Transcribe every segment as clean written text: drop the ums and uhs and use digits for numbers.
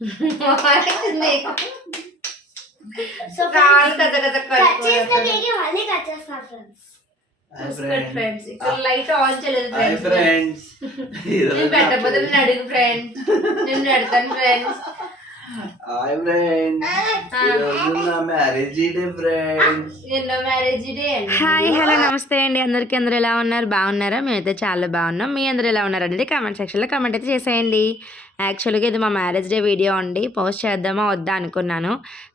So కాలు కథ కథ కట్ చేసిన కేక్ మళ్ళీ కట్ చేస్తారు ఫ్రెండ్స్ ఇక్కడ లైట్ ఆన్ చేయలేదు ఫ్రెండ్స్ నేను పెట్టకపోతే నేను అడిగి ఫ్రెండ్స్ నేను పెడతాను ఫ్రెండ్స్ హాయ్ ఫ్రెండ్స్ ఈరోజు నా మ్యారేజ్ డే ఫ్రెండ్స్ ఎన్నో మ్యారేజ్ డే అండి. హాయ్ హలో నమస్తే అండి అందరికీ. అందరూ ఎలా ఉన్నారు? బాగున్నారా? మేమైతే చాలా బాగున్నాం. మీ అందరూ ఎలా ఉన్నారు అనేది కామెంట్ సెక్షన్లో కామెంట్ అయితే చేసేయండి. యాక్చువల్గా ఇది మా మ్యారేజ్ డే వీడియో అండి. పోస్ట్ చేద్దామా వద్దా అనుకున్నాను,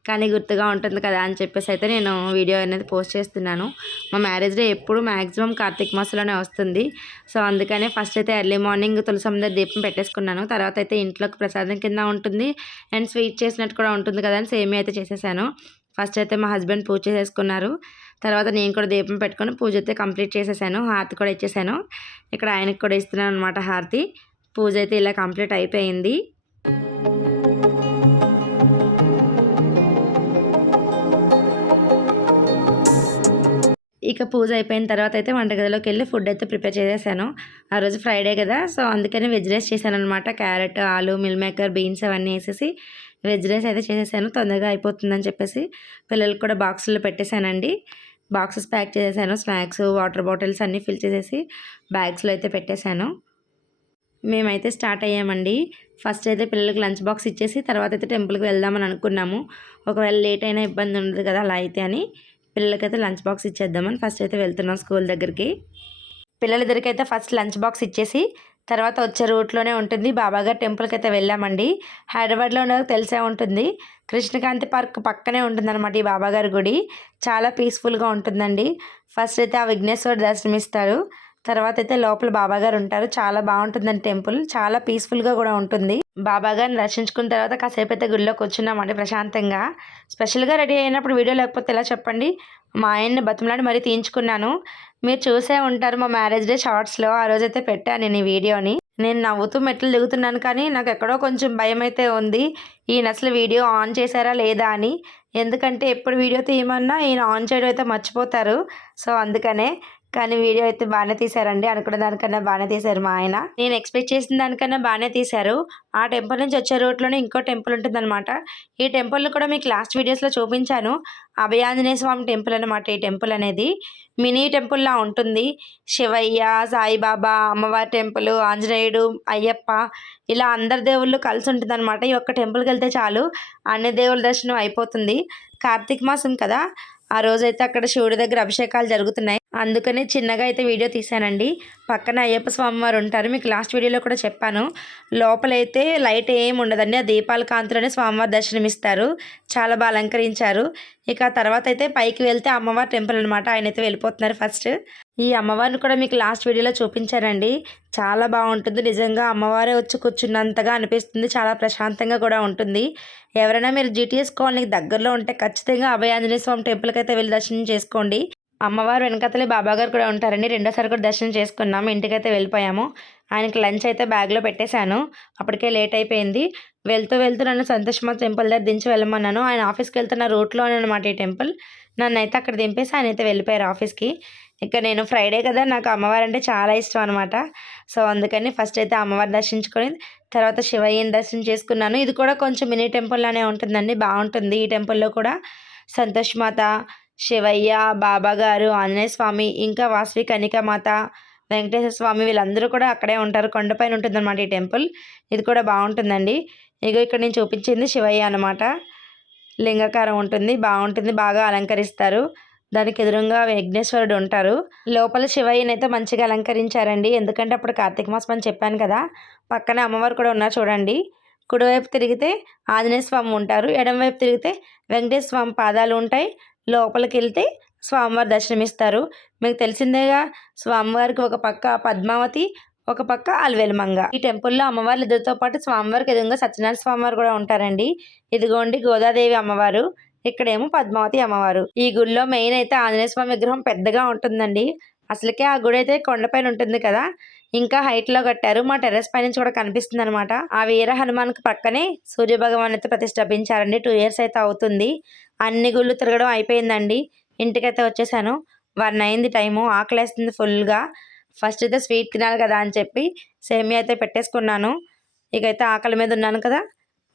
కానీ గుర్తుగా ఉంటుంది కదా అని చెప్పేసి అయితే నేను వీడియో అనేది పోస్ట్ చేస్తున్నాను. మా మ్యారేజ్ డే ఎప్పుడు మ్యాక్సిమం కార్తీక మాసంలోనే వస్తుంది. సో అందుకనే ఫస్ట్ అయితే ఎర్లీ మార్నింగ్ తులసమ్మ దగ్గర దీపం పెట్టేసుకున్నాను. తర్వాత అయితే ఇంట్లోకి ప్రసాదం కింద ఉంటుంది అండ్ స్వీట్ చేసినట్టు కూడా ఉంటుంది కదా అని సేమియా అయితే చేసేసాను. ఫస్ట్ అయితే మా హస్బెండ్ పూజ చేసేసుకున్నారు. తర్వాత నేను కూడా దీపం పెట్టుకొని పూజ అయితే కంప్లీట్ చేసేసాను. హారతి కూడా ఇచ్చేసాను. ఇక్కడ ఆయనకి కూడా ఇస్తున్నాను అనమాట హారతి. పూజ అయితే ఇలా కంప్లీట్ అయిపోయింది. ఇక పూజ అయిపోయిన తర్వాత అయితే వంటగదిలోకి వెళ్ళి ఫుడ్ అయితే ప్రిపేర్ చేసేసాను. ఆ రోజు ఫ్రైడే కదా, సో అందుకని వెజ్ రైస్ చేశాను అనమాట. క్యారెట్, ఆలు, మిల్ మేకర్, బీన్స్ అవన్నీ వేసేసి వెజ్ రైస్ అయితే చేసేసాను. తొందరగా అయిపోతుందని చెప్పేసి పిల్లలకు కూడా బాక్సుల్లో పెట్టేశానండి. బాక్సెస్ ప్యాక్ చేసేసాను. స్నాక్స్, వాటర్ బాటిల్స్ అన్నీ ఫిల్ చేసేసి బ్యాగ్స్లో అయితే పెట్టేశాను. మేమైతే స్టార్ట్ అయ్యామండి. ఫస్ట్ అయితే పిల్లలకి లంచ్ బాక్స్ ఇచ్చేసి తర్వాత అయితే టెంపుల్కి వెళ్దామని అనుకున్నాము. ఒకవేళ లేట్ అయినా ఇబ్బంది ఉండదు కదా అలా అయితే అని పిల్లలకైతే లంచ్ బాక్స్ ఇచ్చేద్దామని ఫస్ట్ అయితే వెళ్తున్నాం స్కూల్ దగ్గరికి. పిల్లలిద్దరికి అయితే ఫస్ట్ లంచ్ బాక్స్ ఇచ్చేసి తర్వాత వచ్చే రూట్లోనే ఉంటుంది బాబాగారు టెంపుల్కి అయితే వెళ్ళామండి. హైదరాబాద్లో ఉన్నది తెలిసే ఉంటుంది. కృష్ణకాంతి పార్క్ పక్కనే ఉంటుందన్నమాట ఈ బాబాగారి గుడి. చాలా పీస్ఫుల్గా ఉంటుందండి. ఫస్ట్ అయితే ఆ విఘ్నేశ్వరుడు దర్శనమిస్తారు. తర్వాత అయితే లోపల బాబాగారు ఉంటారు. చాలా బాగుంటుందండి టెంపుల్. చాలా పీస్ఫుల్గా కూడా ఉంటుంది. బాబాగారిని దర్శించుకున్న తర్వాత కాసేపు అయితే గుడిలోకి వచ్చున్నామండి ప్రశాంతంగా. స్పెషల్గా రెడీ అయినప్పుడు వీడియో లేకపోతే ఎలా చెప్పండి. మా ఆయన్ని బతిమలాడి మరీ తీయించుకున్నాను. మీరు చూసే ఉంటారు మా మ్యారేజ్ డే షార్ట్స్లో. ఆ రోజైతే పెట్టాను నేను ఈ వీడియోని. నేను నవ్వుతూ మెట్లు దిగుతున్నాను, కానీ నాకు ఎక్కడో కొంచెం భయం అయితే ఉంది. ఈయన అసలు వీడియో ఆన్ చేశారా లేదా అని. ఎందుకంటే ఎప్పుడు వీడియో తీయమన్నా ఈయన ఆన్ చేయడం అయితే మర్చిపోతారు. సో అందుకనే. కానీ వీడియో అయితే బాగానే తీశారండి. అనుకున్న దానికన్నా బాగానే తీశారు మా ఆయన. నేను ఎక్స్పెక్ట్ చేసిన దానికన్నా బాగానే తీశారు. ఆ టెంపుల్ నుంచి వచ్చే రూట్లోనే ఇంకో టెంపుల్ ఉంటుందన్నమాట. ఈ టెంపుల్ని కూడా మీకు లాస్ట్ వీడియోస్లో చూపించాను. అభయాంజనేయ స్వామి టెంపుల్ అనమాట. ఈ టెంపుల్ అనేది మినీ టెంపుల్లా ఉంటుంది. శివయ్య, సాయిబాబా, అమ్మవారి టెంపుల్, ఆంజనేయుడు, అయ్యప్ప ఇలా అందరి దేవుళ్ళు కలిసి ఉంటుందన్నమాట. ఈ ఒక్క టెంపుల్కి వెళ్తే చాలు అన్ని దేవుళ్ళ దర్శనం అయిపోతుంది. కార్తీక మాసం కదా, ఆ రోజైతే అక్కడ శివుడి దగ్గర అభిషేకాలు జరుగుతున్నాయి. అందుకనే చిన్నగా అయితే వీడియో తీశానండి. పక్కన అయ్యప్ప స్వామివారు ఉంటారు. మీకు లాస్ట్ వీడియోలో కూడా చెప్పాను. లోపలైతే లైట్ ఏమి ఉండదండి. ఆ దీపాల కాంతిలోనే స్వామివారి దర్శనమిస్తారు. చాలా బాగా అలంకరించారు. ఇక తర్వాత అయితే పైకి వెళ్తే అమ్మవారి టెంపుల్ అనమాట. ఆయన అయితే వెళ్ళిపోతున్నారు ఫస్ట్. ఈ అమ్మవారిని కూడా మీకు లాస్ట్ వీడియోలో చూపించానండి. చాలా బాగుంటుంది. నిజంగా అమ్మవారే వచ్చి కూర్చున్నంతగా అనిపిస్తుంది. చాలా ప్రశాంతంగా కూడా ఉంటుంది. ఎవరైనా మీరు జీటీఎస్ కాలనీకి దగ్గరలో ఉంటే ఖచ్చితంగా అభయాంజనేయ స్వామి టెంపుల్కి అయితే వెళ్ళి దర్శనం చేసుకోండి. అమ్మవారు వెనకతలే బాబాగారు కూడా ఉంటారండి. రెండోసారి కూడా దర్శనం చేసుకున్నాము. ఇంటికైతే వెళ్ళిపోయాము. ఆయనకి లంచ్ అయితే బ్యాగ్లో పెట్టేశాను. అప్పటికే లేట్ అయిపోయింది. వెళ్తూ వెళ్తూ నన్ను సంతోషమా టెంపుల్ దగ్గర దించి వెళ్ళమన్నాను. ఆయన ఆఫీస్కి వెళ్తున్న రూట్లోనే అనమాట ఈ టెంపుల్. నన్ను అయితే అక్కడ దింపేసి ఆయన అయితే వెళ్ళిపోయారు ఆఫీస్కి. ఇక నేను ఫ్రైడే కదా, నాకు అమ్మవారు అంటే చాలా ఇష్టం అనమాట. సో అందుకని ఫస్ట్ అయితే అమ్మవారిని దర్శించుకొని తర్వాత శివయ్యని దర్శనం చేసుకున్నాను. ఇది కూడా కొంచెం మినీ టెంపుల్లానే ఉంటుందండి. బాగుంటుంది. ఈ టెంపుల్లో కూడా సంతోషమాత, శివయ్య, బాబాగారు, ఆంజనేయ స్వామి, ఇంకా వాసవి కనికామాత, వెంకటేశ్వర స్వామి వీళ్ళందరూ కూడా అక్కడే ఉంటారు. కొండపైన ఉంటుందన్నమాట ఈ టెంపుల్. ఇది కూడా బాగుంటుందండి. ఇగో ఇక్కడ నేను చూపించింది శివయ్య అనమాట. లింగాకారం ఉంటుంది. బాగుంటుంది. బాగా అలంకరిస్తారు. దానికి ఎదురుగా విఘ్నేశ్వరుడు ఉంటారు. లోపల శివయ్యని అయితే మంచిగా అలంకరించారండి. ఎందుకంటే అప్పుడు కార్తీక మాసం అని చెప్పాను కదా. పక్కనే అమ్మవారు కూడా ఉన్నారు చూడండి. కుడివైపు తిరిగితే ఆంజనేయ స్వామి ఉంటారు. ఎడమవైపు తిరిగితే వెంకటేశ్వర స్వామి పాదాలు ఉంటాయి. లోపలికి వెళ్తే స్వామివారి దర్శనమిస్తారు. మీకు తెలిసిందేగా, స్వామివారికి ఒక పక్క పద్మావతి, ఒక పక్క అలవేలుమంగ. ఈ టెంపుల్లో అమ్మవారి ఇద్దరితో పాటు స్వామివారికి ఎదురుగా సత్యనారాయణ స్వామివారు కూడా ఉంటారండి. ఇదిగోండి గోదాదేవి అమ్మవారు, ఇక్కడేమో పద్మావతి అమ్మవారు. ఈ గుడిలో మెయిన్ అయితే ఆంజనేయ స్వామి విగ్రహం పెద్దగా ఉంటుందండి. అసలుకే ఆ గుడి అయితే కొండపైన ఉంటుంది కదా, ఇంకా హైట్లో కట్టారు. మా టెర్రస్ పై నుంచి కూడా కనిపిస్తుంది అనమాట. ఆ వీర హనుమాన్కి పక్కనే సూర్యభగవాన్ అయితే ప్రతిష్ఠాపించారండి. 2 years అయితే అవుతుంది. అన్ని గుళ్ళు తిరగడం అయిపోయిందండి. ఇంటికైతే వచ్చేసాను. 1 అయింది టైము. ఆకలేస్తుంది ఫుల్గా. ఫస్ట్ అయితే స్వీట్ తినాలి కదా అని చెప్పి సేమియా అయితే పెట్టేసుకున్నాను. ఇకైతే ఆకలి మీద ఉన్నాను కదా,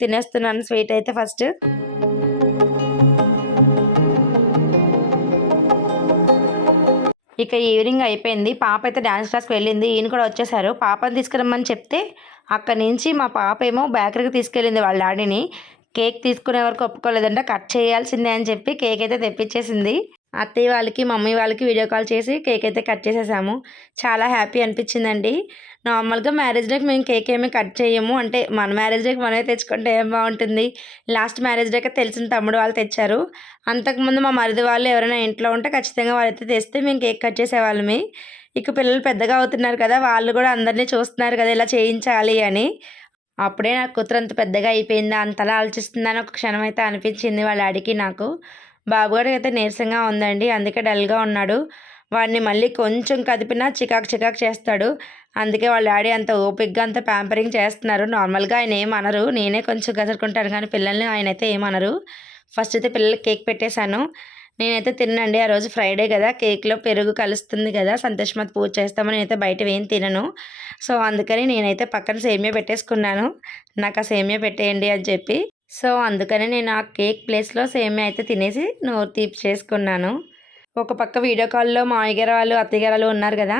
తినేస్తున్నాను స్వీట్ అయితే ఫస్ట్. ఇక ఈవినింగ్ అయిపోయింది. పాప అయితే డ్యాన్స్ క్లాస్కి వెళ్ళింది. ఈయన కూడా వచ్చేసారు. పాపని తీసుకురమ్మని చెప్తే అక్కడి నుంచి మా పాప ఏమో బేకరీకి తీసుకెళ్ళింది వాళ్ళ డాడీని. కేక్ తీసుకునే వరకు ఒప్పుకోలేదంట, కట్ చేయాల్సిందే అని చెప్పి కేక్ అయితే తెప్పించేసింది. అత్తయ్య వాళ్ళకి మమ్మీ వాళ్ళకి వీడియో కాల్ చేసి కేక్ అయితే కట్ చేసేసాము. చాలా హ్యాపీ అనిపించిందండి. నార్మల్గా మ్యారేజ్ డేకి మేము కేక్ ఏమీ కట్ చేయము, అంటే మన మ్యారేజ్ డేకి మనమే తెచ్చుకుంటే ఏం బాగుంటుంది. లాస్ట్ మ్యారేజ్ డేకి తెలిసిన తమ్ముడు వాళ్ళు తెచ్చారు. అంతకుముందు మా మరిది వాళ్ళు ఎవరైనా ఇంట్లో ఉంటే ఖచ్చితంగా వాళ్ళైతే తెస్తే మేము కేక్ కట్ చేసేవాళ్ళమే. ఇక పిల్లలు పెద్దగా అవుతున్నారు కదా, వాళ్ళు కూడా అందరినీ చూస్తున్నారు కదా ఇలా చేయించాలి అని. అప్పుడే నాకు కూతురు అంత పెద్దగా అయిపోయిందా, అంతలా ఆలోచిస్తుందని ఒక క్షణం అయితే అనిపించింది వాళ్ళ డాడీకి నాకు. బాబుగాడికి అయితే నీరసంగా ఉందండి, అందుకే డల్గా ఉన్నాడు. వాడిని మళ్ళీ కొంచెం కదిపినా చికాకు చేస్తాడు. అందుకే వాళ్ళ డాడీ అంత ఓపిక్గా అంత ప్యాంపరింగ్ చేస్తున్నారు. నార్మల్గా ఆయన ఏమనరు, నేనే కొంచెం గసరుకుంటాను కానీ పిల్లల్ని ఆయన అయితే ఏమనరు. ఫస్ట్ అయితే పిల్లలకి కేక్ పెట్టేశాను. నేనైతే తినండి, ఆ రోజు ఫ్రైడే కదా, కేక్లో పెరుగు కలుస్తుంది కదా, సంతోషమత్ పూజ చేస్తామని నేనైతే బయట ఏం తినను. సో అందుకని నేనైతే పక్కన సేమియా పెట్టేసుకున్నాను, నాకు ఆ సేమియా పెట్టేయండి అని చెప్పి. సో అందుకని నేను ఆ కేక్ ప్లేస్లో సేమియా అయితే తినేసి నోరు తీపి చేసుకున్నాను. ఒక పక్క వీడియో కాల్లో మామయ్య గారు వాళ్ళు అత్తయ్య గారు వాళ్ళు ఉన్నారు కదా,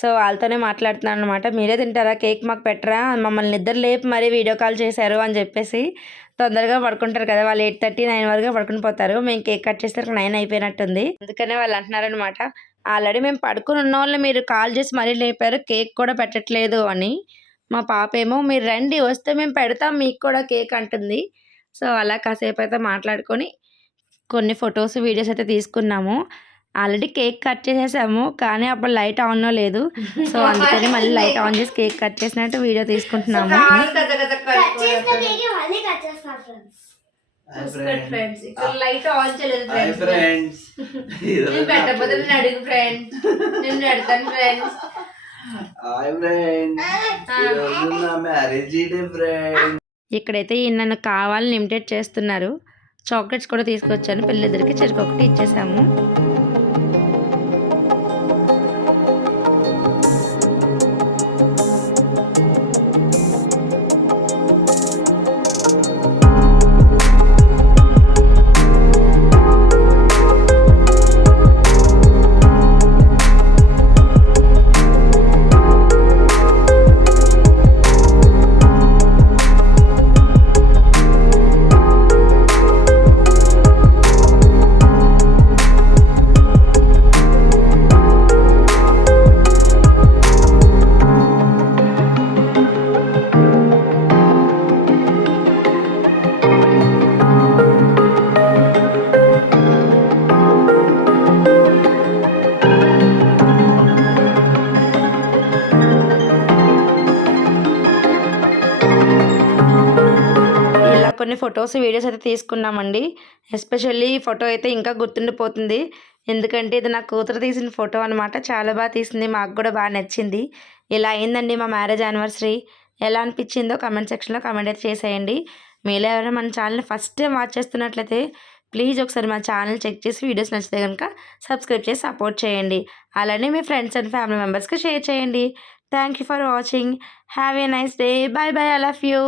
సో వాళ్ళతోనే మాట్లాడుతున్నాను అనమాట. మీరే తింటారా, కేక్ మాకు పెట్టరా, మమ్మల్ని నిద్ర లేపి మరీ వీడియో కాల్ చేశారు అని చెప్పేసి. తొందరగా పడుకుంటారు కదా వాళ్ళు, 8:30 9 వరకు పడుకుని పోతారు. మేము కేక్ కట్ చేసరికి 9 అయిపోయినట్టుంది. అందుకనే వాళ్ళు అంటున్నారనమాట, ఆల్రెడీ మేము పడుకుని ఉన్న వాళ్ళు మీరు కాల్ చేసి మరీ లేపారు, కేక్ కూడా పెట్టట్లేదు అని. మా పాప ఏమో మీరు రండి, వస్తే మేము పెడతాం మీకు కూడా కేక్ అంటుంది. సో అలా కాసేపు అయితే మాట్లాడుకొని కొన్ని ఫొటోస్ వీడియోస్ అయితే తీసుకున్నాము. ఆల్రెడీ కేక్ కట్ చేసేసాము కానీ అప్పుడు లైట్ ఆన్లో లేదు. సో అందుకని మళ్ళీ లైట్ ఆన్ చేసి కేక్ కట్ చేసినట్టు వీడియో తీసుకుంటున్నాము. కట్ చేసిన కేక్ మళ్ళీ కట్ చేస్తారు ఫ్రెండ్స్. ఇక్కడ లైట్ ఆన్ చేయలేదు హాయ్ ఫ్రెండ్స్, నేను పెట్టకపోతే నేను అడుగు ఫ్రెండ్స్, నేను పెడతాను ఫ్రెండ్స్. హాయ్ ఫ్రెండ్స్, ఈరోజు నా మ్యారేజ్ డే ఫ్రెండ్స్. ఇక్కడైతే ఈయన నన్ను కావాలని ఇమిటేట్ చేస్తున్నారు. చాక్లెట్స్ కూడా తీసుకొచ్చాను, పిల్లలిద్దరికి చెరుకొకటి ఇచ్చేసాము. కొన్ని ఫొటోస్ వీడియోస్ అయితే తీసుకున్నామండి. ఎస్పెషల్లీ ఈ ఫోటో అయితే ఇంకా గుర్తుండిపోతుంది, ఎందుకంటే ఇది నా కూతురు తీసిన ఫోటో అనమాట. చాలా బాగా తీసింది, మాకు కూడా బాగా నచ్చింది. ఇలా అయిందండి మా మ్యారేజ్ యానివర్సరీ. ఎలా అనిపించిందో కమెంట్ సెక్షన్లో కమెంట్ అయితే చేసేయండి. మీలో ఎవరైనా మన ఛానల్ని ఫస్ట్ టైం వాచ్ చేస్తున్నట్లయితే ప్లీజ్ ఒకసారి మా ఛానల్ చెక్ చేసి వీడియోస్ నచ్చితే కనుక సబ్స్క్రైబ్ చేసి సపోర్ట్ చేయండి. అలానే మీ ఫ్రెండ్స్ అండ్ ఫ్యామిలీ మెంబర్స్కి షేర్ చేయండి. Thank you for watching. Have a nice day. Bye bye. I love you.